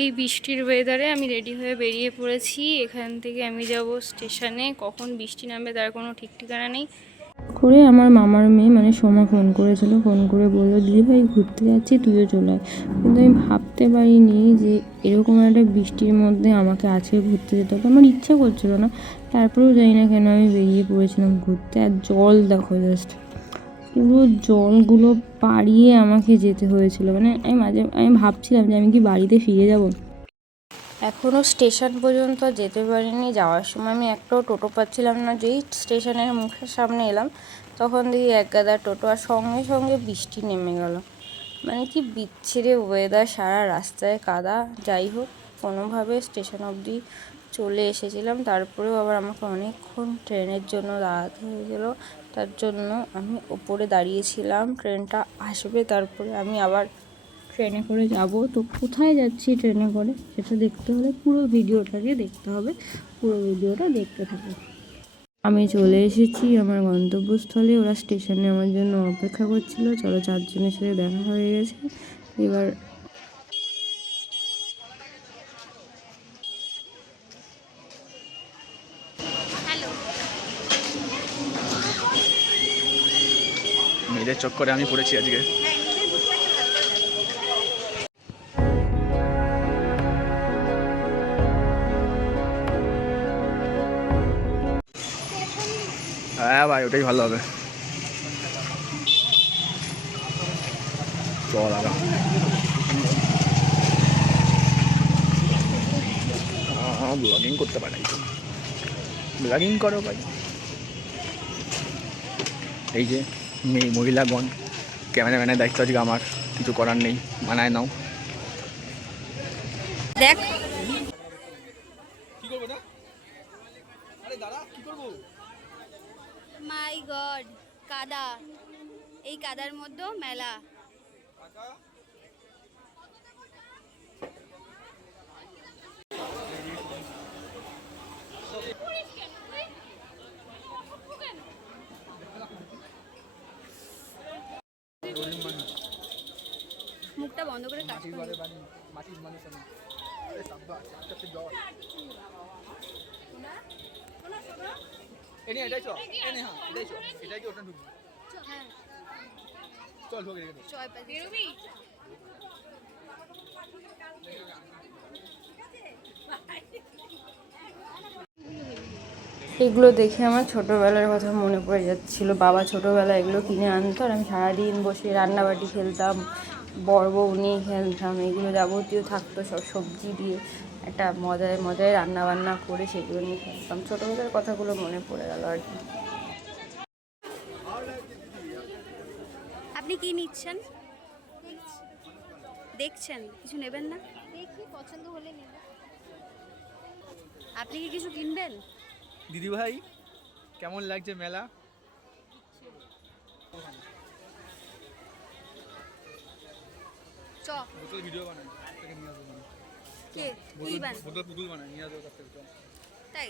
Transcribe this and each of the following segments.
এই বৃষ্টির ওয়েদারে আমি রেডি হয়ে বেরিয়ে পড়েছি। এখান থেকে আমি যাব স্টেশনে। কখন বৃষ্টি নামবে তার কোনো ঠিক ঠিকানা নেই। করে আমার মামার মেয়ে মানে সোমা ফোন করেছিল, ফোন করে বললো দিদি ভাই ঘুরতে যাচ্ছি, তুইও চলে আয়। কিন্তু আমি ভাবতে পারিনি যে এরকম একটা বৃষ্টির মধ্যে আমাকে আজকে ঘুরতে যেতে হবে। আমার ইচ্ছা করছিল না, তারপরেও জানি না কেন আমি বেরিয়ে পড়েছিলাম ঘুরতে। আর জল দেখো, জাস্ট পুরো জলগুলো পাড়িয়ে আমাকে যেতে হয়েছিল। মানে আমি ভাবছিলাম যে আমি কি বাড়িতে ফিরে যাব। এখনও স্টেশন পর্যন্ত যেতে পারিনি। যাওয়ার সময় আমি একটাও টোটো পাচ্ছিলাম না। যেই স্টেশনের মুখের সামনে এলাম তখন দেখি এক গাদা টোটো, আর সঙ্গে সঙ্গে বৃষ্টি নেমে গেল। মানে কি বিচ্ছিরি ওয়েদার, সারা রাস্তায় কাদা। যাই হোক, কোনোভাবে স্টেশন অবধি চলে এসেছিলাম। তারপরেও আবার আমাকে অনেকক্ষণ ট্রেনের জন্য দাঁড়াতে হয়ে গেল। তার জন্য আমি ওপরে দাঁড়িয়েছিলাম, ট্রেনটা আসবে তারপরে আমি আবার ট্রেনে করে যাব। তো কোথায় যাচ্ছি ট্রেনে করে সেটা দেখতে হলে পুরো ভিডিওটাকে দেখতে হবে। পুরো ভিডিওটা দেখতে থাকবে। আমি চলে এসেছি আমার গন্তব্যস্থলে। ওরা স্টেশনে আমার জন্য অপেক্ষা করছিল। চলো, চারজনের সাথে দেখা হয়ে গেছে। এবার মেয়েদের চক্করে আমি পড়েছি আজকে। হ্যাঁ ভাই, ওটাই ভালো হবে। চল আগা। ব্লগিং করতে পারি, ব্লগিং করো ভাই। এই যে মহিলাগণ, ক্যামেরাম্যানের দায়িত্ব আজকে আমার, কিছু করার নেই, মানায় নাও। দেখ কি করবো না? আরে দাঁড়া, কি করবো? মাই গড, কাদা। এই কাদার মধ্যেও মেলা। মুখটা বন্ধ করে কাজ করে। মাটির মানুষ আমি। এটাই চল, এটাই চল, এটাই কি ওটা ঢুকবি? চল ঢোকে রেখে দে। চল বেরোবি। এগুলো দেখে আমার ছোটোবেলার কথা মনে পড়ে যাচ্ছিল। বাবা ছোটোবেলায় এগুলো কিনে আনতো আর আমি সারাদিন বসে রান্নাবাটি খেলতাম, বড় বউ নিয়ে খেলতাম। এগুলো যাবতীয় থাকতো সব সবজি দিয়ে, একটা মজায় মজায় রান্নাবান্না করে সেগুলো নিয়ে খেলতাম। ছোটোবেলার কথাগুলো মনে পড়ে গেল আর কি। আপনি কি নিচ্ছেন? দেখছেন, কিছু নেবেন না? দেখি পছন্দ হলে নেব। আপনি কি কিছু কিনবেন? দিদি ভাই, কেমন লাগছে মেলা? চ। বোতল ভিডিও বানাই, থেকে নিয়ে আসবো। কে? তুই বান। বোতল পুতুল বানাই, নিয়ে আসবো কাছ থেকে। তাই?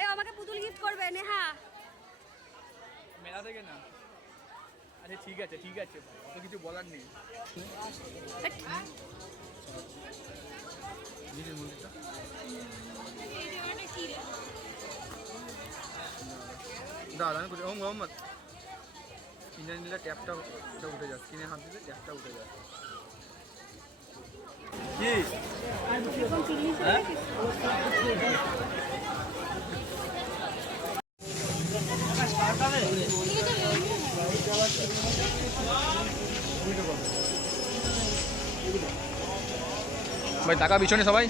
এ আমাকে পুতুল গিফট করবে নেহা। মেলা থেকে না? আরে ঠিক আছে ঠিক আছে, অত কিছু বলার নেই। নিজের মন্দিরটা দাদা আমি বলছি, ওম মোহাম্মদ কিনে নিলে ট্যাপটা উঠে যাচ্ছে, কিনে হাত দিলে ট্যাপটা উঠে যাচ্ছে। ভাই টাকা পিছনে সবাই।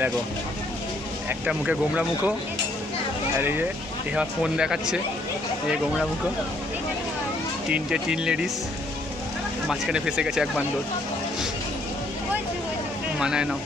দেখো, একটা মুখে গোমরা মুখো, আর এই যে এবার ফোন দেখাচ্ছে, এই গোমরা মুখো। তিন লেডিস, মাঝখানে ফেসে গেছে এক বান্দর। মানায় নাও।